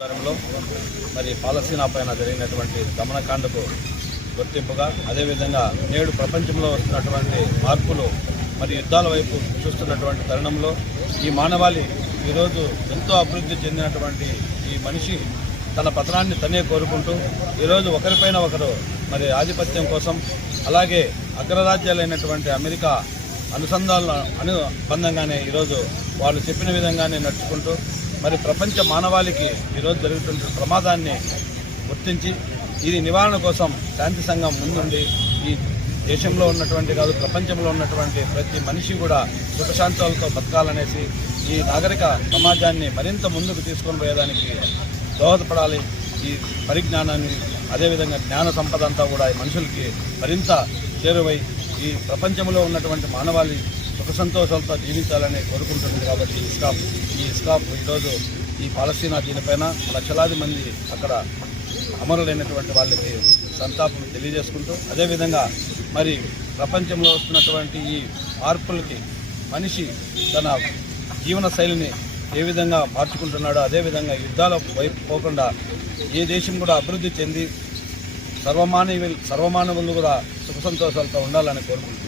ఆధ్వర్యంలో మరి పాలస్తీనా పైన జరిగినటువంటి గమనకాండకు గుర్తింపుగా అదేవిధంగా నేడు ప్రపంచంలో వస్తున్నటువంటి మార్పులు మరి యుద్ధాల వైపు చూస్తున్నటువంటి తరుణంలో ఈ మానవాళి ఈరోజు ఎంతో అభివృద్ధి చెందినటువంటి ఈ మనిషి తన పతనాన్ని తనే కోరుకుంటూ ఈరోజు ఒకరిపైన ఒకరు మరి ఆధిపత్యం కోసం అలాగే అగ్రరాజ్యాలైనటువంటి అమెరికా అనుసంధాన అనుబంధంగానే ఈరోజు వాళ్ళు చెప్పిన విధంగానే నడుచుకుంటూ మరి ప్రపంచ మానవాళికి ఈరోజు జరుగుతున్న ప్రమాదాన్ని గుర్తించి ఇది నివారణ కోసం శాంతి సంఘం ముందుండి ఈ దేశంలో ఉన్నటువంటి కాదు ప్రపంచంలో ఉన్నటువంటి ప్రతి మనిషి కూడా సుఖశాంతాలతో బతకాలనేసి ఈ నాగరిక సమాజాన్ని మరింత ముందుకు తీసుకొని పోయేదానికి దోహదపడాలి. ఈ పరిజ్ఞానాన్ని అదేవిధంగా జ్ఞాన సంపద అంతా కూడా ఈ మనుషులకి మరింత చేరువై ఈ ప్రపంచంలో ఉన్నటువంటి మానవాళి సుఖ సంతోషాలతో జీవించాలని కోరుకుంటుంది కాబట్టి ఈ స్కాప్ ఈ స్కాప్ ఈరోజు ఈ పాలస్తీనా దీనిపైన లక్షలాది మంది అక్కడ అమరులైనటువంటి వాళ్ళకి సంతాపం తెలియజేసుకుంటూ అదేవిధంగా మరి ప్రపంచంలో వస్తున్నటువంటి ఈ మార్పులకి మనిషి తన జీవన శైలిని ఏ విధంగా మార్చుకుంటున్నాడో అదేవిధంగా యుద్ధాల వైపు పోకుండా ఏ దేశం కూడా అభివృద్ధి చెంది సర్వమానవి సర్వమానవులు కూడా సుఖ సంతోషాలతో ఉండాలని కోరుకుంటున్నాను